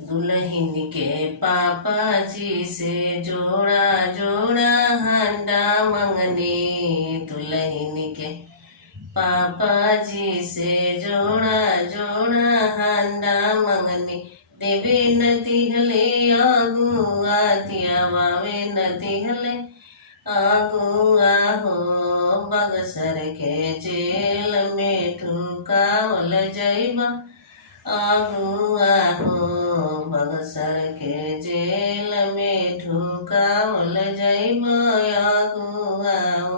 दुल्हन के पापा जी से जोड़ा जोड़ा हांडा मंगने। दुल्हन के पापा जी से जोड़ा जोड़ा हांडा मंगने। देवे न दिहले अगुआ दिया वावे न दिहले अगुआ हो। बगसर के जेल में ठुकावल जइबा अगुआ हो। बगसर के जेल में ठुकावल जइबा अगुआ हो।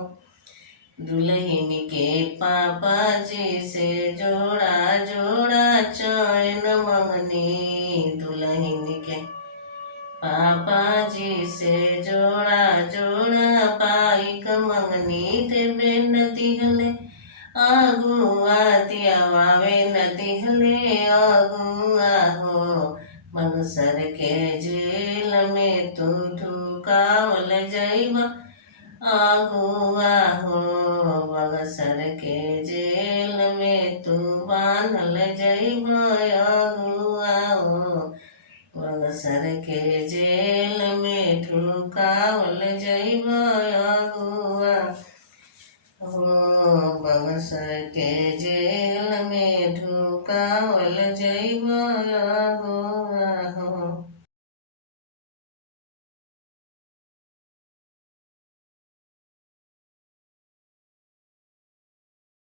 दुल्हन के पापा जी से जोड़ा जोड़ा चैन मंगनी। दुल्हन के पापा जी से जोड़ा जोड़ा बाइक मंगनी। देवे न दिहले अगुआ दियावे न दिहले अगुआ हो। बगसर के जेल में तू ठुकावल जइबा अगुआ हो। बगसर के जेल में तू बांधल जइबा अगुआ हो। बगसर के जेल में ठुकावल जइबा अगुआ हो। बगसर के जेल में ठुकावल जइबा अगुआ।